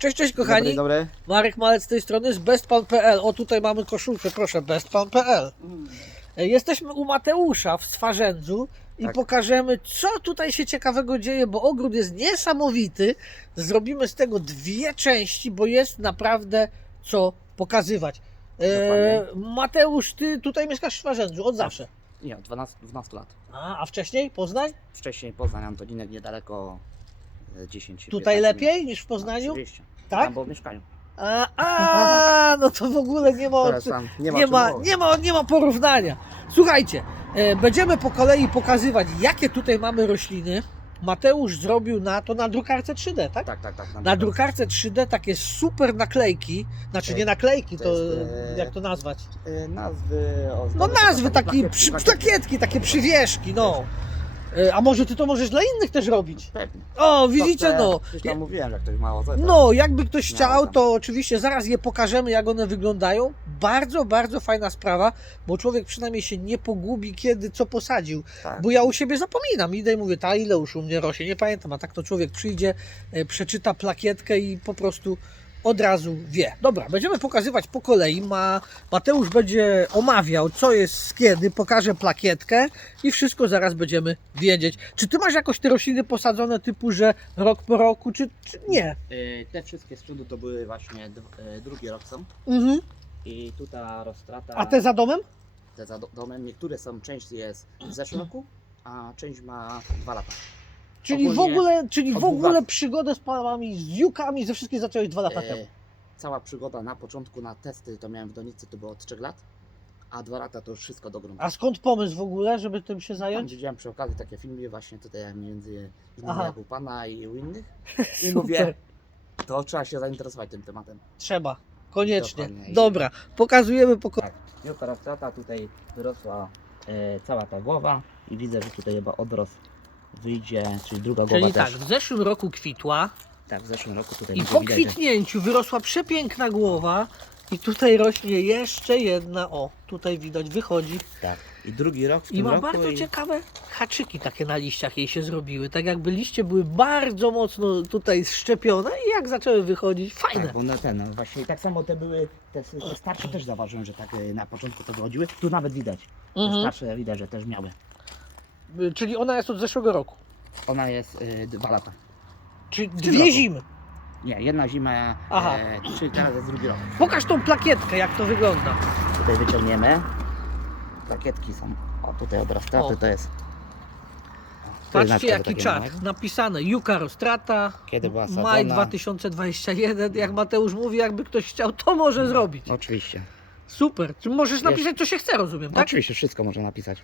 Cześć, cześć kochani. Dobry, dobry. Marek Malec z tej strony z bestpan.pl. O, tutaj mamy koszulkę, proszę, bestpan.pl. E, Jesteśmy u Mateusza w Swarzędzu i Tak. pokażemy, co tutaj się ciekawego dzieje, bo ogród jest niesamowity. Zrobimy z tego dwie części, bo jest naprawdę co pokazywać. E, Mateusz, ty tutaj mieszkasz w Swarzędzu od zawsze. Nie, od 12, 12 lat. A, a wcześniej Poznań? Wcześniej Poznań, Antoninek niedaleko 10 Tutaj 15 lepiej niż w. Poznaniu? Oczywiście. Tak? Tam, bo w mieszkaniu. A, a, no to w ogóle nie ma o Teraz tam nie ma, nie czym ma, mówić. nie ma, nie ma porównania. Słuchajcie, e, będziemy po kolei pokazywać, jakie tutaj mamy rośliny. Mateusz zrobił na to na drukarce 3D, tak? Tak, tak, tak. Na drukarce 3D takie super naklejki, znaczy nie naklejki, to, to jest, e, jak to nazwać? E, nazwy... ozdoby, No nazwy, takie plakietki, przy, plakietki. plakietki, takie przywieszki, no. E, A może ty to możesz dla innych też robić? Pewnie. O, widzicie, To te- no. Już tam mówiłem, że ktoś mało zeta. No, jakby ktoś Miało chciał, tam. to oczywiście zaraz je pokażemy, jak one wyglądają. Bardzo, bardzo fajna sprawa, bo człowiek przynajmniej się nie pogubi, kiedy co posadził. Tak. Bo ja u siebie zapominam, idę i mówię, ta ile już u mnie rośnie, nie pamiętam, a tak to człowiek przyjdzie, e, przeczyta plakietkę i po prostu od razu wie. Dobra, będziemy pokazywać po kolei. Ma, Mateusz będzie omawiał, co jest z kiedy, pokaże plakietkę i wszystko zaraz będziemy wiedzieć. Czy ty masz jakoś te rośliny posadzone typu, że rok po roku, czy, czy nie? E, Te wszystkie z przodu to były właśnie e, drugi rok są. Mhm. I tu ta roztrata... A te za domem? te za do- domem. Niektóre są, część jest w zeszłym roku, a część ma dwa lata. Czyli w Ogólnie ogóle, czyli od w dwóch ogóle lat. przygodę z palmami, z dziukami, ze wszystkim zacząłeś dwa lata temu. E, cała przygoda na początku na testy to miałem w donicy, to było od 3 lat, a dwa lata to już wszystko do gruntu. A skąd pomysł w ogóle, żeby tym się Tam zająć? widziałem przy okazji takie filmy właśnie tutaj między innymi Aha. jak u pana i u innych i mówię, to trzeba się zainteresować tym tematem. Trzeba, koniecznie. Dokładnie. Dobra, pokazujemy po. Tak, wielka roztrata, tutaj wyrosła e, cała ta głowa i widzę, że tutaj chyba odrost wyjdzie, czyli druga głowa Czyli tak, też. w zeszłym roku kwitła Tak, w zeszłym roku tutaj i będzie po widać, że- kwitnięciu wyrosła przepiękna głowa i tutaj rośnie jeszcze jedna, o, tutaj widać, wychodzi. Tak. I drugi rok w I tym ma roku bardzo i... ciekawe haczyki takie na liściach jej się zrobiły, tak jakby liście były bardzo mocno tutaj szczepione i jak zaczęły wychodzić, fajne. Tak, bo one ten, no właśnie i tak samo te były, te, te starsze też zauważyłem, że tak e, na początku to wychodziły. Tu nawet widać. Te Mhm. starsze widać, że też miały. Y, Czyli ona jest od zeszłego roku. Ona jest e, dwa lata. Czyli dwie roku. zimy. Nie, jedna zima, Aha. e, czyli teraz jest drugi rok. Pokaż tą plakietkę, jak to wygląda. Tutaj wyciągniemy. Plakietki są. O, tutaj od roztraty O. to jest. Jest Patrzcie jaki takie małe. Napisane Juka Rostrata. Kiedy była sadzona. Maj 2021. Jak Mateusz mówi, jakby ktoś chciał, to może zrobić. Oczywiście. Super. Czy możesz napisać, co się chce, rozumiem, tak? Oczywiście wszystko można napisać.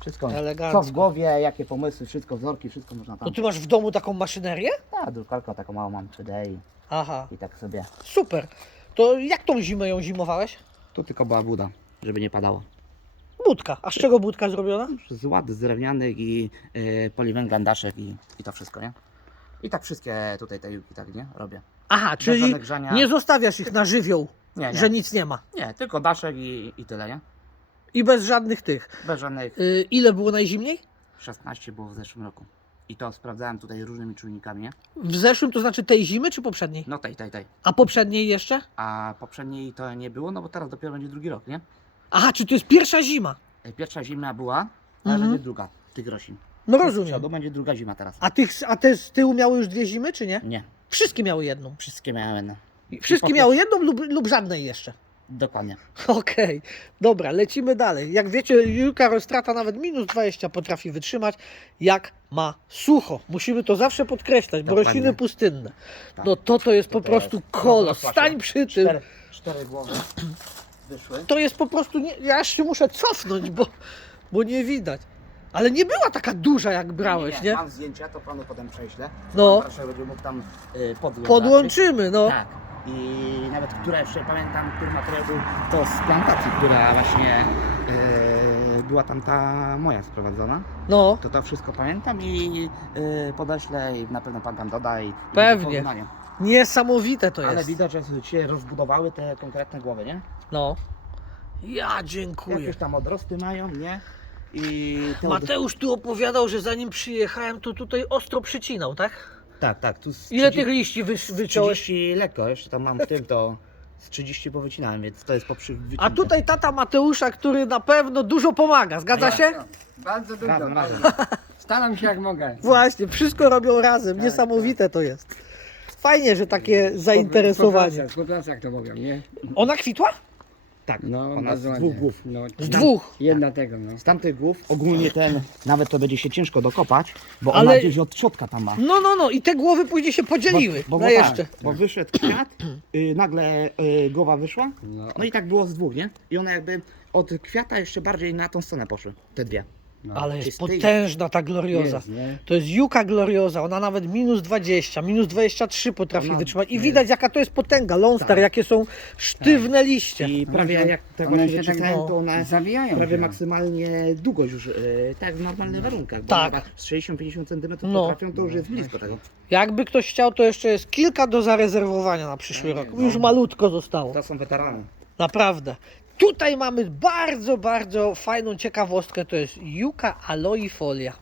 Wszystko. Elegancko. Co w głowie, jakie pomysły, wszystko, wzorki, wszystko można tam. To ty masz w domu taką maszynerię? Ta drukarka taką małą mam 3D i, Aha, i tak sobie. super. To jak tą zimę ją zimowałeś? Tu tylko była buda, żeby nie padało. Budka. A z czego budka zrobiona? Z ład z drewnianych i yy, poliwęglan daszek i, i to wszystko, nie? I tak wszystkie tutaj te juki tak, nie? Robię. Aha, czyli nie zostawiasz ich na żywioł, nie, nie. że nic nie ma. nie, tylko daszek i, i tyle, nie? I bez żadnych tych. Bez żadnych. Y, ile było najzimniej? 16 było w zeszłym roku. I to sprawdzałem tutaj różnymi czujnikami, nie? W zeszłym, to znaczy tej zimy, czy poprzedniej? No tej, tej, tej. A poprzedniej jeszcze? A poprzedniej to nie było, no bo teraz dopiero będzie drugi rok, nie? Aha, czy to jest pierwsza zima? E, Pierwsza zima była, teraz Mhm. będzie druga tych roślin. No rozumiem. przodu będzie druga zima teraz. A, tych, a te z tyłu miały już dwie zimy, czy nie? Nie, Wszystkie miały jedną. wszystkie miałem. Wszystkie po miały jedną lub, lub żadnej jeszcze. Dokładnie. Okej, dobra, lecimy dalej. Jak wiecie, Julka Rostrata nawet minus 20 potrafi wytrzymać, jak ma sucho. Musimy to zawsze podkreślać, bo Dokładnie. rośliny pustynne. Tak. No to to jest po To prostu jest- kolos. no, Stań przy tym. Cztery, cztery głowy wyszły. To jest po prostu, nie, ja się muszę cofnąć, bo, bo nie widać. Ale nie była taka duża, jak brałeś, nie? Mam zdjęcia, to panu potem prześlę. No. Proszę będzie mógł tam y, podłączyć. Podłączymy, no. Tak. I nawet, która jeszcze pamiętam, który materiał był, to z plantacji, która właśnie y, była tam ta moja sprowadzona. No, To to wszystko pamiętam i y, podeślę i na pewno pan tam doda i i Pewnie. porównanie. niesamowite to Ale jest. widać, że się rozbudowały te konkretne głowy, nie? No. Ja dziękuję. Jakieś tam odrosty mają, nie? I te Mateusz tu opowiadał, że zanim przyjechałem, to tutaj ostro przycinał, tak? Tak, tak. Tu z Ile 30 tych liści wy, wyciąłeś? 30 lekko, jeszcze tam mam w tym, to z 30 powycinałem, więc to jest po przy A tutaj tata Mateusza, który na pewno dużo pomaga, zgadza się? Bardzo dużo. Razem, razem. Staram się jak mogę. Właśnie, wszystko robią razem, niesamowite to jest. Fajnie, że takie zainteresowanie. Po pracach, jak to mówią, nie? Ona kwitła? Tak, No, ona z dwóch ładnie. głów. No, Z dwóch. Jedna tego, no. Z tamtych głów ogólnie ten, nawet to będzie się ciężko dokopać, bo Ale- ona gdzieś od środka tam ma. No, no, no i te głowy później się podzieliły bo, na bo jeszcze. Tak, bo wyszedł kwiat, y, nagle y, głowa wyszła, No, no i tak było z dwóch, nie? I one jakby od kwiata jeszcze bardziej na tą stronę poszły, te dwie. No. Ale jest potężna ta glorioza. Jest, nie? To jest Juka glorioza, ona nawet minus 20, minus 23 potrafi Ona- wytrzymać. I widać jaka to jest potęga, Lone Star, Tak. jakie są sztywne liście. I prawie jak tak one właśnie się tak, wyczytałem, no, to one Zawijają prawie się. maksymalnie długość już, y, tak w normalnych warunkach. bo Tak. chyba Z 60-50 cm No. potrafią, to już jest blisko tego. Jakby ktoś chciał, to jeszcze jest kilka do zarezerwowania na przyszły rok. Już malutko zostało. To są weterany. Naprawdę. Tutaj mamy bardzo, bardzo fajną ciekawostkę, to jest Juka aloifolia.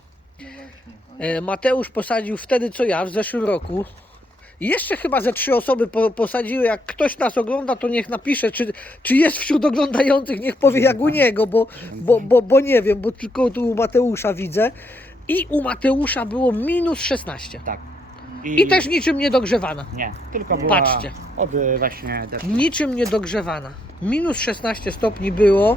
E, Mateusz posadził wtedy co ja, w zeszłym roku. I Jeszcze chyba ze trzy osoby po, posadziły. Jak ktoś nas ogląda, to niech napisze, czy, czy jest wśród oglądających, niech powie jak u niego, bo, bo, bo, bo nie wiem, bo tylko tu u Mateusza widzę. I u Mateusza było minus 16. Tak. I też niczym niedogrzewana. Nie, tylko była Patrzcie. od y, właśnie deszczu. niczym niedogrzewana. Minus 16 stopni było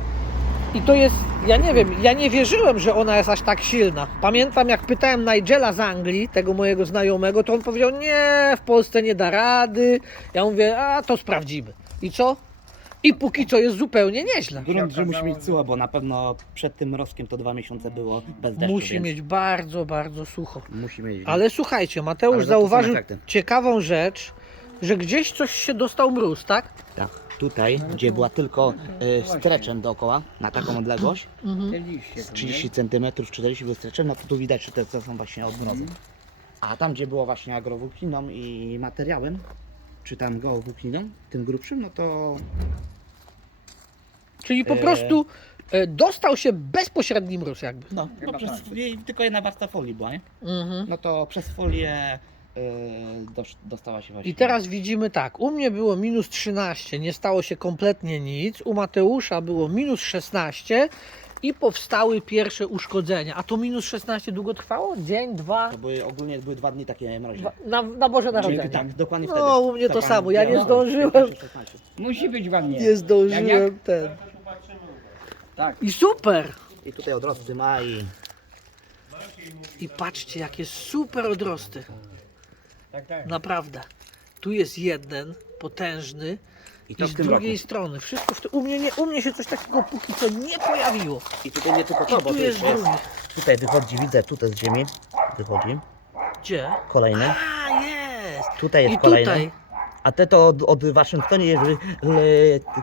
i to jest, ja nie wiem, ja nie wierzyłem, że ona jest aż tak silna. Pamiętam jak pytałem Nigela z Anglii, tego mojego znajomego, to on powiedział, nie, w Polsce nie da rady. Ja mówię, a to sprawdzimy. I co? I póki co jest zupełnie nieźle. Grunt, że musi mieć sucho, bo na pewno przed tym mrozkiem to dwa miesiące było bez deszczu, Musi więc mieć bardzo, bardzo sucho. Musi mieć. Ale słuchajcie, Mateusz Ale za to są zauważył efekty. ciekawą rzecz, że gdzieś coś się dostał mróz, tak? Tak. Tutaj, gdzie była tylko y, streczem dookoła, na taką odległość, Te liście są, 30 cm, 40 był streczem, no to tu widać, że te to są właśnie od mrozu. A tam, gdzie było właśnie agrowłókniną i materiałem, czy tam geowłókniną, tym grubszym, no to Czyli po E. prostu e, dostał się bezpośredni mróz jakby. no, Chyba no przez, tak. i tylko jedna warstwa folii była, nie? Mhm. No to przez folię dostała się właśnie. I teraz widzimy tak, u mnie było minus 13, nie stało się kompletnie nic, u Mateusza było minus 16 i powstały pierwsze uszkodzenia. A to minus 16 długo trwało? Dzień, dwa? To były ogólnie były dwa dni takie mroźne. dwa na, na Boże Czyli Narodzenie. tak, dokładnie No, wtedy. u mnie to Taka samo, ja nie zdążyłem. 15-16. Musi być ładnie. Nie zdążyłem jak? ten. Tak. I super! I tutaj odrosty ma i I patrzcie, jakie super odrosty. Tak, tak. Naprawdę. Tu jest jeden potężny I i, to z w tym drugiej roku. strony. Wszystko w ty- u, mnie nie, u mnie się coś takiego póki co nie pojawiło. I tutaj nie tylko I to, bo tu tu jest jeszcze jest, drugi. tutaj wychodzi, widzę, tutaj z ziemi wychodzi, Gdzie? kolejny, A, jest! tutaj jest I kolejny, tutaj. a te to od, od Waszyngtonie, żeby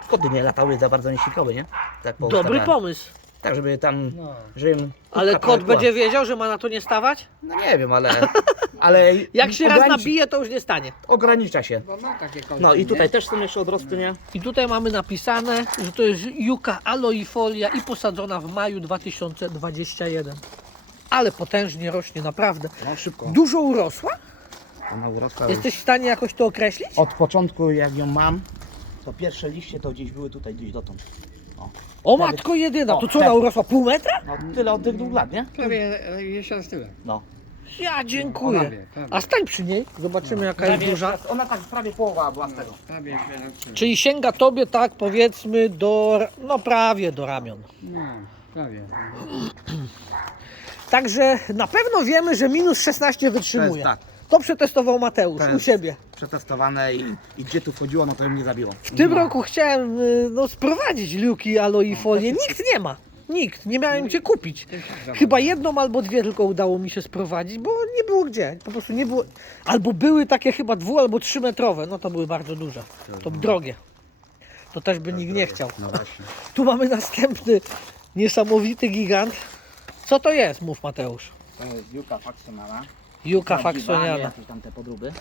e, koty nie latały za bardzo, nie sikały, nie? Tak Dobry pomysł. Tak, żeby tam, No. żeby im Ale kot była. będzie wiedział, że ma na to nie stawać? No nie wiem, ale, ale Jak się raz ograniczy- nabije, to już nie stanie. Ogranicza się. Bo ma takie kolce, No i nie? tutaj też są jeszcze odrosty, nie? I tutaj mamy napisane, że to jest Juka aloifolia i posadzona w maju 2021. Ale potężnie rośnie, naprawdę. No szybko. Dużo urosła? Ona urosła już. Jesteś w stanie jakoś to określić? Od początku jak ją mam, to pierwsze liście to gdzieś były tutaj, gdzieś dotąd. O matko jedyna, O, to co tak. ona urosła? Pół metra? No tyle od tych dwóch lat, nie? Prawie e, miesiąc tyle. No. Ja dziękuję. A stań przy niej, zobaczymy jaka jest duża. Ona tak prawie połowa była z tego. Prawie. Czyli sięga tobie tak powiedzmy do, no prawie do ramion. No, prawie. Także na pewno wiemy, że minus 16 wytrzymuje. tak. To przetestował Mateusz To u jest- siebie. Przetestowane i, i gdzie tu wchodziło, no to mnie zabiło. W tym roku chciałem y, no, sprowadzić luki aloifolię. Nikt nie ma. Nikt. Nie miałem gdzie kupić. Chyba jedną albo dwie tylko udało mi się sprowadzić, bo nie było gdzie. Po prostu nie było. Albo były takie chyba dwu albo trzymetrowe. No to były bardzo duże. To drogie. To też by nikt nie chciał. No właśnie. Tu mamy następny niesamowity gigant. Co to jest? Mów Mateusz. To jest Juka Faksonala. Juka faksoniana. nie jakieś tam te podróby.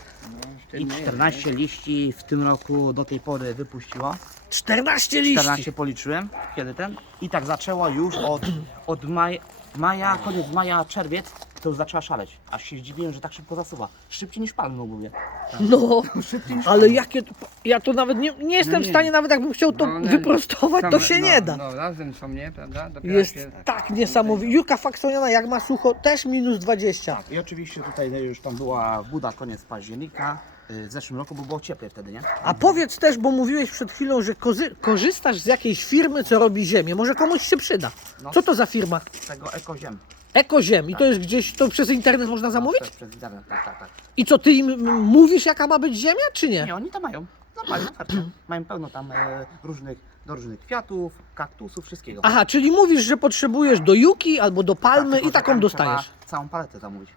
I 14 liści w tym roku do tej pory wypuściło. 14 liści. 14 policzyłem, kiedy ten. I tak zaczęło już od, od maj, maja, koniec maja, czerwiec. Mateusz zaczęła szaleć. Aż się zdziwiłem, że tak szybko zasuwa. Szybciej niż palmy ogólnie. No, Szybciej niż ale jakie. to- Ja to nawet nie, nie jestem w nie. stanie, nawet jakbym chciał to No one wyprostować, to się no, nie da. No razem są, nie? Prawda? Dopiero Jest się- tak niesamowite. Jurka Faksoniana, jak ma sucho, też minus 20. Tak, i oczywiście tutaj no, już tam była buda koniec października. y, W zeszłym roku, bo było cieplej wtedy, nie? A powiedz też, bo mówiłeś przed chwilą, że kozy- korzystasz z jakiejś firmy, co robi ziemię. Może komuś się przyda. No. Co to za firma? Tego ekoziem. Ekoziem. I to jest gdzieś, to przez internet można zamówić? Przez, przez internet, tak, tak, tak. I co, ty im mówisz, jaka ma być ziemia, czy nie? Nie, oni to mają. Normalnie. Mają pełno tam e, różnych, do różnych kwiatów, kaktusów, wszystkiego. Aha, czyli mówisz, że potrzebujesz do juki albo do Tak, palmy tylko, i że taką tam dostajesz. trzeba Całą paletę zamówić.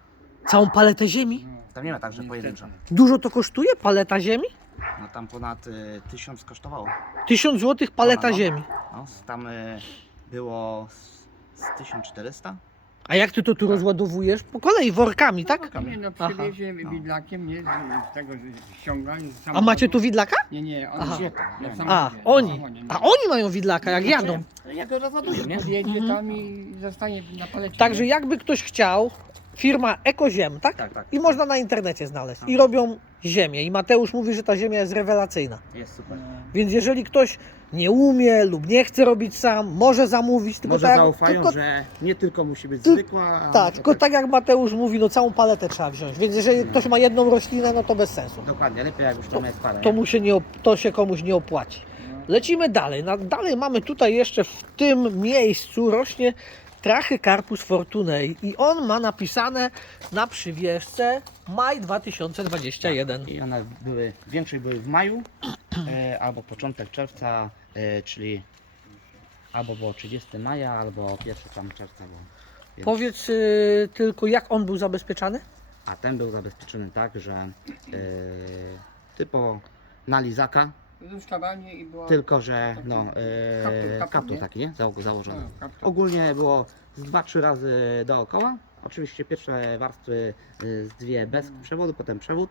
Całą paletę ziemi? Tam nie ma tak, że pojedynczo. Dużo to kosztuje, paleta ziemi? No tam ponad y, tysiąc kosztowało. 1000 zł paleta No, no. ziemi. No, tam y, było z, z 1400. A jak ty to tu rozładowujesz? Po kolei, workami, tak? Nie no, Aha. przywiezie No. widlakiem, nie? Z, tego z- ściąga. A macie tu widlaka? Nie, nie, on Aha. To? Na Nie, samochodzie, A, na oni. samochodzie, no. A oni mają widlaka, jak jadą. Ja go rozładuję, nie? Podjedzie Mhm. tam i zostanie na palecie. Także jakby ktoś chciał, firma Ekoziem, tak? Tak, tak. I można na internecie znaleźć. I robią ziemię. I Mateusz mówi, że ta ziemia jest rewelacyjna. Jest super. Więc jeżeli ktoś nie umie lub nie chce robić sam, może zamówić. Tylko Może tak, zaufają, tylko, że nie tylko musi być Tyl- zwykła, a tak, tylko tak jak Mateusz mówi, no całą paletę trzeba wziąć. Więc jeżeli ktoś ma jedną roślinę, no to bez sensu. Dokładnie, lepiej jak już to jest parę. To, mu się nie, op- to się komuś nie opłaci. Lecimy dalej. Na, dalej mamy tutaj jeszcze w tym miejscu rośnie Trachycarpus fortunei i on ma napisane na przywieszce maj 2021. I one były, większość były w maju, e, albo początek czerwca, e, czyli albo było 30 maja, albo pierwszy tam czerwca było. Więc- Powiedz y, tylko, jak on był zabezpieczany? A ten był zabezpieczony tak, że e, typo na lizaka, Rusztowanie i było... tylko że Taki no, kaptur, e, kaptur, kaptur nie? taki, nie? Za- Założony. No, kaptur. Ogólnie było z 2-3 razy dookoła. Oczywiście pierwsze warstwy y, z dwie bez przewodu, potem przewód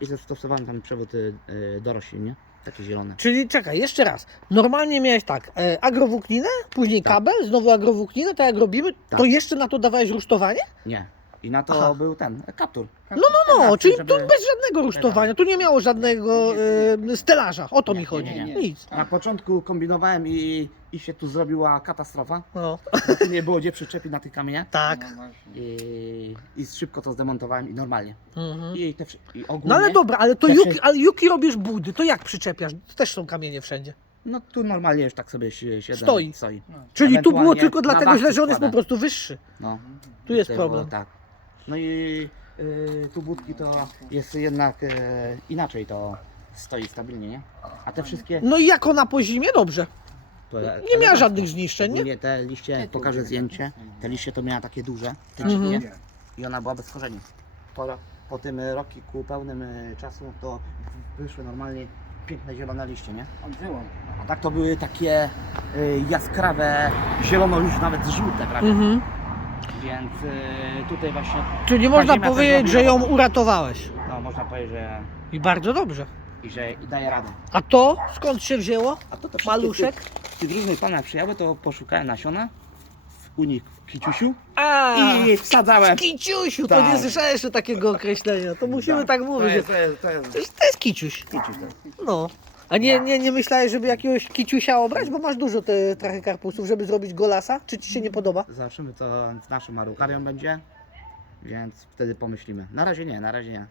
i zastosowałem tam przewód y, y, do roślin, nie? Takie zielone. Czyli czekaj, jeszcze raz. Normalnie miałeś tak, e, agrowłókninę, później Tak. kabel, znowu agrowłókninę, tak jak robimy, to Tak. jeszcze na to dawałeś rusztowanie? Nie. I na to Aha. był ten e, kaptur. No, no, Tak, czyli żeby- tu bez żadnego rusztowania, tu nie miało żadnego e, stelaża, o to Nie, mi nie, chodzi, nie, nie. nic. Na początku kombinowałem i, i się tu zrobiła katastrofa. No, Bo tu nie było gdzie przyczepić na tych kamieniach. tak. No. I, I szybko to zdemontowałem i normalnie. Mhm. I te wszy- i ogólnie, No ale dobra, ale to te juki, ale juki robisz budy, to jak przyczepiasz? To też są kamienie wszędzie. No tu normalnie już tak sobie si- siedzę. Stoi. stoi. No. Czyli tu było Ewentualnie tylko na dlatego źle, że on jest po prostu wyższy. No. Tu jest Tutaj było problem. tak. No i y, tu budki to jest jednak y, inaczej to stoi stabilnie, nie? A te wszystkie. No i jako na po zimie, dobrze. To, Nie miała żadnych zniszczeń, nie? Ogólnie te liście, pokażę zdjęcie. Te liście to miała takie duże, te Mhm. dzikie i ona była bez korzeni. Po, po tym rokiku pełnym y, czasu to wyszły normalnie piękne zielone liście, nie? Odżyło. A tak to były takie y, jaskrawe, zielono już nawet żółte prawie. Mhm. Więc y, tutaj właśnie, Czyli można ziemia też powiedzieć, że ją robotę. uratowałeś. no można powiedzieć, że, I bardzo dobrze. i że daje radę. A to skąd się wzięło? A to, to wszystkie Maluszek? Tych, różnych panach przyjały, to poszukałem nasiona w unik w kiciusiu A, i wsadzałem. kiciusiu, to Tak. nie słyszałem jeszcze takiego określenia. To musimy tak To mówić. to jest, to jest To jest, to jest kiciuś. kiciuś to jest. No. A nie, nie, nie myślałeś, żeby jakiegoś kiciusia obrać, bo masz dużo te trachykarpusów, żeby zrobić golasa? Czy ci się nie podoba? Zobaczymy co z naszą arukarią będzie, więc wtedy pomyślimy. Na razie nie, na razie nie.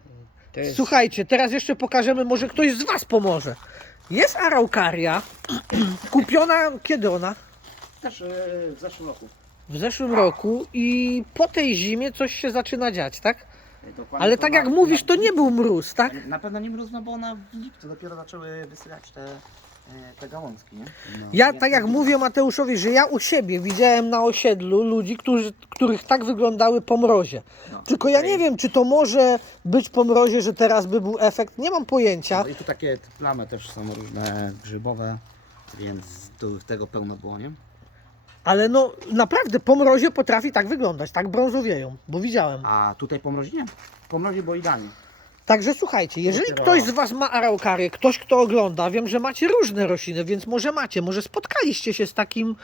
To jest... Słuchajcie, teraz jeszcze pokażemy, może ktoś z Was pomoże. Jest araukaria, kupiona kiedy ona? Też yy, w zeszłym roku. W zeszłym roku i po tej zimie coś się zaczyna dziać, tak? Dokładnie Ale to tak na- jak mówisz, to nie był mróz, tak? Na pewno nie mrozno, bo ona w lipcu dopiero zaczęły wysyłać te, e, te gałązki, nie? No, Ja tak jak mówię Mateuszowi, że ja u siebie widziałem na osiedlu ludzi, którzy, których tak wyglądały po mrozie. No, Tylko ja nie wiem, czy to może być po mrozie, że teraz by był efekt. Nie mam pojęcia. No i tu takie plamy też są różne grzybowe, więc tu tego pełno było, nie? Ale no naprawdę po mrozie potrafi tak wyglądać, tak brązowieją, bo widziałem. A tutaj po mrozie nie. Po mrozie było idealnie. Także słuchajcie, jeżeli Dopiero- ktoś z Was ma araukarię, ktoś kto ogląda, wiem, że macie różne rośliny, więc może macie, może spotkaliście się z takim,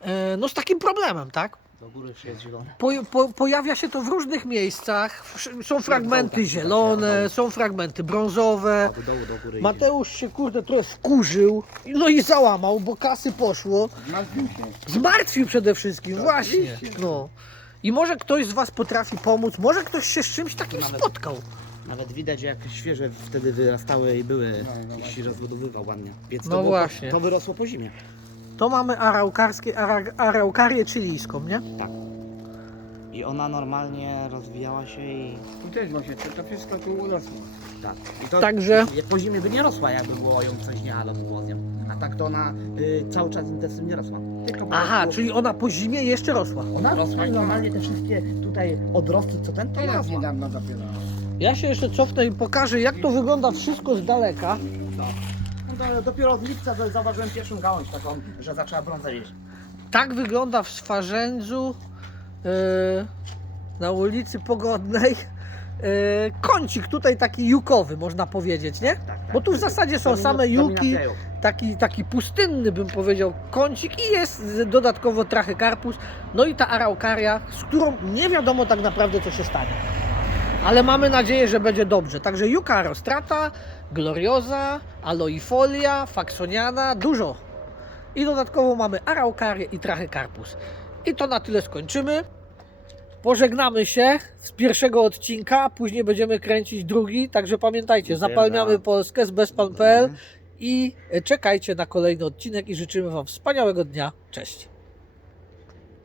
e, no z takim problemem, tak? Do góry już jest zielone. Po, po, pojawia się to w różnych miejscach. Są fragmenty zielone, są fragmenty brązowe. A do dołu, do góry idzie. Mateusz się kurde trochę wkurzył, no i załamał, bo kasy poszło. Zmartwił się. Zmartwił przede wszystkim, właśnie. oczywiście. No. I może ktoś z Was potrafi pomóc, może ktoś się z czymś takim Nawet- spotkał. Nawet widać jak świeże wtedy wyrastały i były No, no i się właśnie. rozbudowywał ładnie. Więc No to, było- właśnie. to wyrosło po zimie. To mamy araukarskie, ara, araukarię chilijską, nie? Tak. I ona normalnie rozwijała się i Tu też właśnie, to, to wszystko tu urosło. tak. I to Także- po zimie by nie rosła, jakby było ją coś nie, ale było z nią. A tak to ona y, cały czas intensywnie rosła. Tylko po Aha, prostu- czyli ona po zimie jeszcze rosła. Ona rosła i normalnie te wszystkie tutaj odrosty, co ten, to Teraz rosła. niedawno dopiero. Ja się jeszcze cofnę i pokażę, jak to wygląda wszystko z daleka. Dopiero od lipca za- zauważyłem pierwszą gałąź taką, że zaczęła brązę jeść. Tak wygląda w Swarzędzu yy, na ulicy Pogodnej. Yy, kącik tutaj taki jukowy, można powiedzieć, nie? Tak, tak. Bo tu w zasadzie są same juki, taki, taki pustynny bym powiedział kącik i jest dodatkowo trachykarpus, no i ta araukaria, z którą nie wiadomo tak naprawdę co się stanie. Ale mamy nadzieję, że będzie dobrze. Także Juka rostrata, gloriosa, aloifolia, faksoniana, dużo. I dodatkowo mamy araukarię i trachykarpus. I to na tyle skończymy. Pożegnamy się z pierwszego odcinka, później będziemy kręcić drugi, także pamiętajcie, zapalniamy za- Polskę z bezpan.pl i czekajcie na kolejny odcinek i życzymy Wam wspaniałego dnia. Cześć.